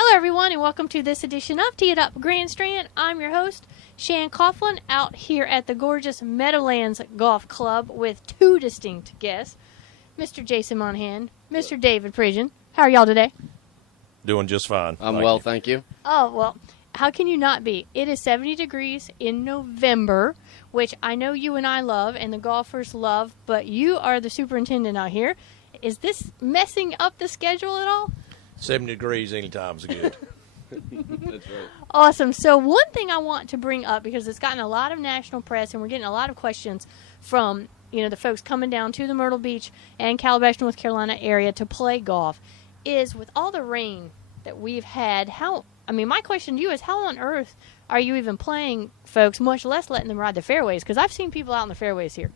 Hello, everyone, and welcome to this edition of Tee It Up Grand Strand. I'm your host, Shan Coughlin, out here at the gorgeous Meadowlands Golf Club with two distinct guests, Mr. Jason Monahan, Mr. David Pridgeon. How are y'all today? Doing just fine. Thank you. Oh, well, how can you not be? It is 70 degrees in November, which I know you and I love and the golfers love, but you are the superintendent out here. Is this messing up the schedule at all? 70 degrees anytime's good. That's right. Awesome. So one thing I want to bring up, because it's gotten a lot of national press and we're getting a lot of questions from, the folks coming down to the Myrtle Beach and Calabash, North Carolina area to play golf, is with all the rain that we've had, my question to you is, how on earth are you even playing folks, much less letting them ride the fairways? Because I've seen people out in the fairways here.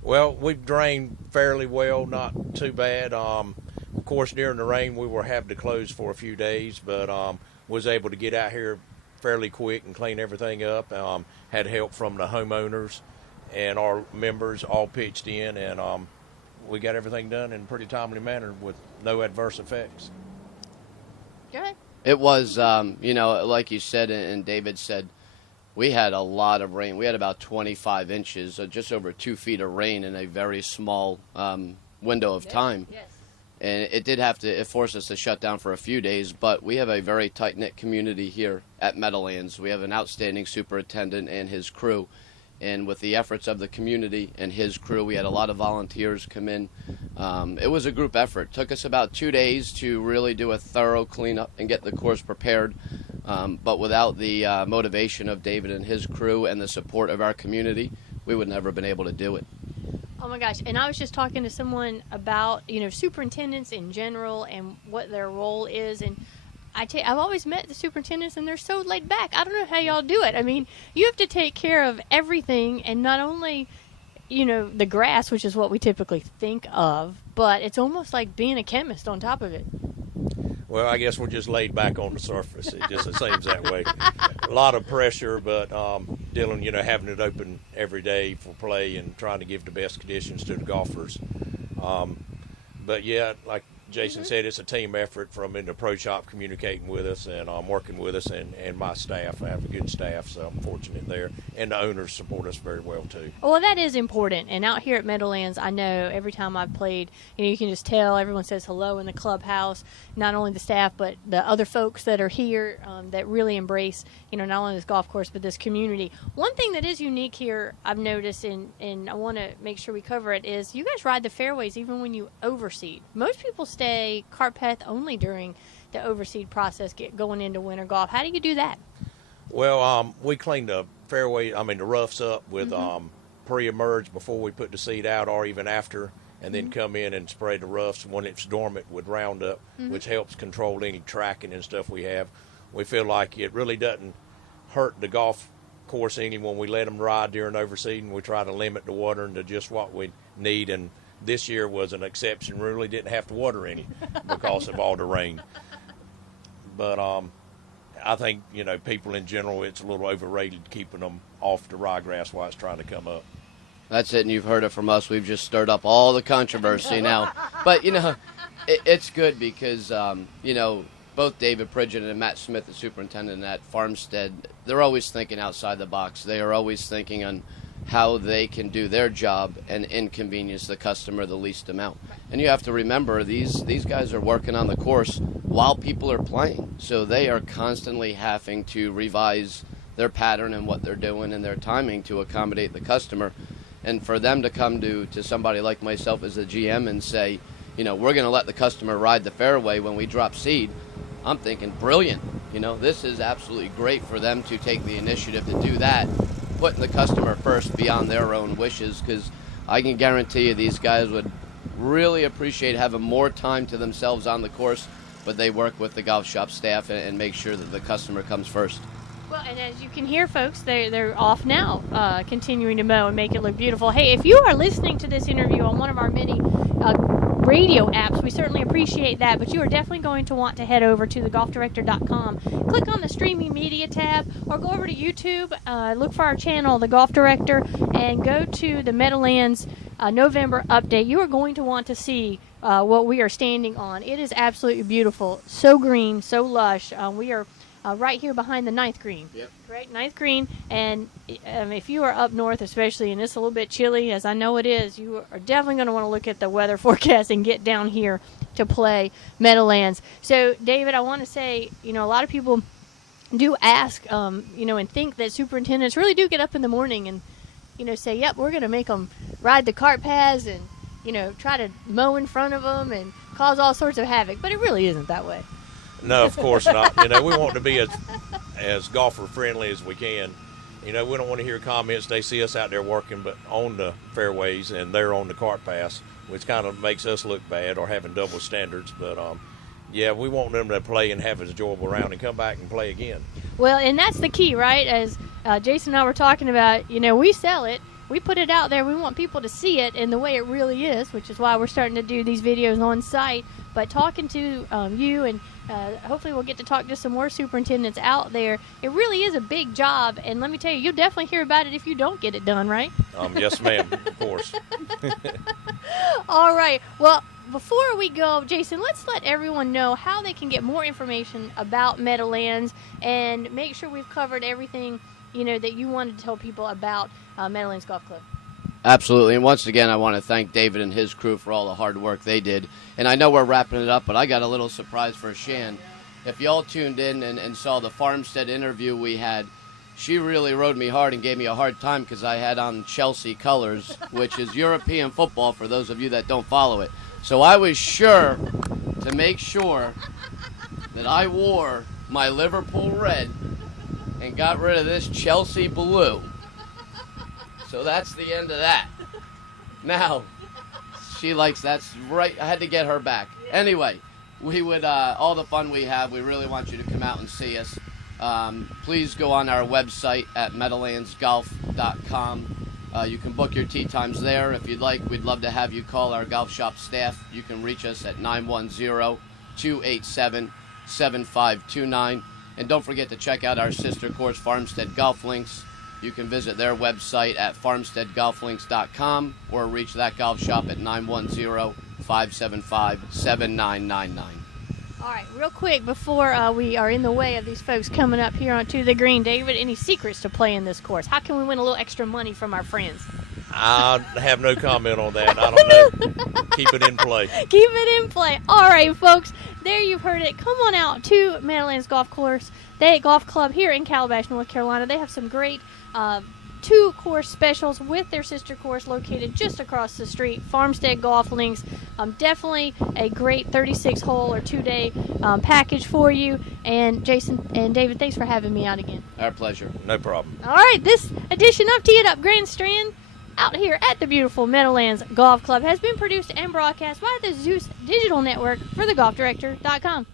Well, we've drained fairly well, not too bad. Of course, during the rain, we were having to close for a few days, but was able to get out here fairly quick and clean everything up. Had help from the homeowners and our members all pitched in, and we got everything done in a pretty timely manner with no adverse effects. Go ahead. It was, like you said and David said, we had a lot of rain. We had about 25 inches, just over 2 feet of rain in a very small window of time. Yes. And it forced us to shut down for a few days, but we have a very tight-knit community here at Meadowlands. We have an outstanding superintendent and his crew. And with the efforts of the community and his crew, we had a lot of volunteers come in. It was a group effort. It took us about 2 days to really do a thorough cleanup and get the course prepared. But without the motivation of David and his crew and the support of our community, we would never have been able to do it. Oh my gosh, and I was just talking to someone about, superintendents in general and what their role is, and I've always met the superintendents and they're so laid back. I don't know how y'all do it. I mean, you have to take care of everything, and not only, the grass, which is what we typically think of, but it's almost like being a chemist on top of it. Well, I guess we're just laid back on the surface. It seems that way. A lot of pressure, but dealing, having it open every day for play and trying to give the best conditions to the golfers. But yeah, like Jason said, it's a team effort from in the pro shop communicating with us and working with us, and my staff. I have a good staff, so I'm fortunate there. And the owners support us very well, too. Well, that is important. And out here at Meadowlands, I know every time I've played, you can just tell everyone says hello in the clubhouse, not only the staff, but the other folks that are here that really embrace, not only this golf course, but this community. One thing that is unique here, I've noticed, and I want to make sure we cover it, is you guys ride the fairways even when you overseed. Most people stay cart path only during the overseed process going into winter golf. How do you do that? Well, we clean the the roughs up with pre-emerge before we put the seed out, or even after, and then come in and spray the roughs when it's dormant with Roundup, which helps control any tracking and stuff we have. We feel like it really doesn't hurt the golf course any when we let them ride during overseeding. We try to limit the watering to just what we need, and this year was an exception. We really didn't have to water any because of all the rain. But I think, people in general, it's a little overrated keeping them off the ryegrass while it's trying to come up. That's it, and you've heard it from us. We've just stirred up all the controversy now. But, it's good because, both David Pridgeon and Matt Smith, the superintendent at Farmstead, they're always thinking outside the box. They are always thinking on how they can do their job and inconvenience the customer the least amount. And you have to remember, these guys are working on the course while people are playing. So they are constantly having to revise their pattern and what they're doing and their timing to accommodate the customer. And for them to come to somebody like myself as a GM and say, we're going to let the customer ride the fairway when we drop seed, I'm thinking, brilliant. This is absolutely great for them to take the initiative to do that, putting the customer first beyond their own wishes, because I can guarantee you these guys would really appreciate having more time to themselves on the course, but they work with the golf shop staff and make sure that the customer comes first. Well, and as you can hear, folks, they're off now, continuing to mow and make it look beautiful. Hey, if you are listening to this interview on one of our many radio apps, we certainly appreciate that, but you are definitely going to want to head over to thegolfdirector.com, click on the streaming media tab, or go over to YouTube, look for our channel, The Golf Director, and go to the Meadowlands November update, you are going to want to see what we are standing on. It is absolutely beautiful. So green, so lush. We are right here behind the ninth green. Yep. Correct? Ninth green. And if you are up north, especially, and it's a little bit chilly, as I know it is, you are definitely going to want to look at the weather forecast and get down here to play Meadowlands. So, David, I want to say, a lot of people do ask, and think that superintendents really do get up in the morning and, say, yep, we're going to make them ride the cart paths and, try to mow in front of them and cause all sorts of havoc. But it really isn't that way. No, of course not. We want to be as golfer friendly as we can. We don't want to hear comments. They see us out there working, but on the fairways and they're on the cart paths, which kind of makes us look bad or having double standards. But yeah, we want them to play and have an enjoyable round and come back and play again. Well, and that's the key, right? As Jason and I were talking about, we sell it. We put it out there. We want people to see it in the way it really is, which is why we're starting to do these videos on site. But talking to you and hopefully we'll get to talk to some more superintendents out there. It really is a big job, and let me tell you, you'll definitely hear about it if you don't get it done, right? Yes, ma'am, of course. All right. Well, before we go, Jason, let's let everyone know how they can get more information about Meadowlands and make sure we've covered everything, that you wanted to tell people about Meadowlands Golf Club. Absolutely, and once again, I want to thank David and his crew for all the hard work they did. And I know we're wrapping it up, but I got a little surprise for Shan. If y'all tuned in and saw the Farmstead interview we had, she really rode me hard and gave me a hard time because I had on Chelsea colors, which is European football for those of you that don't follow it. So I was sure to make sure that I wore my Liverpool red and got rid of this Chelsea blue. So that's the end of that. Now, she likes that's right. I had to get her back. Anyway, we would all the fun we have. We really want you to come out and see us. Please go on our website at meadowlandsgolf.com. You can book your tee times there if you'd like. We'd love to have you call our golf shop staff. You can reach us at 910-287-7529. And don't forget to check out our sister course, Farmstead Golf Links. You can visit their website at farmsteadgolflinks.com or reach that golf shop at 910-575-7999. All right, real quick before we are in the way of these folks coming up here onto the green, David, any secrets to playing this course? How can we win a little extra money from our friends? I have no comment on that. I don't know. Keep it in play. Keep it in play. All right, folks, there you've heard it. Come on out to Meadowlands Golf Club here in Calabash, North Carolina. They have some great two-course specials with their sister course located just across the street, Farmstead Golf Links. Definitely a great 36-hole or two-day package for you. And Jason and David, thanks for having me out again. Our pleasure. No problem. All right, this edition of Tee It Up Grand Strand out here at the beautiful Meadowlands Golf Club has been produced and broadcast by the Zeus Digital Network for thegolfdirector.com.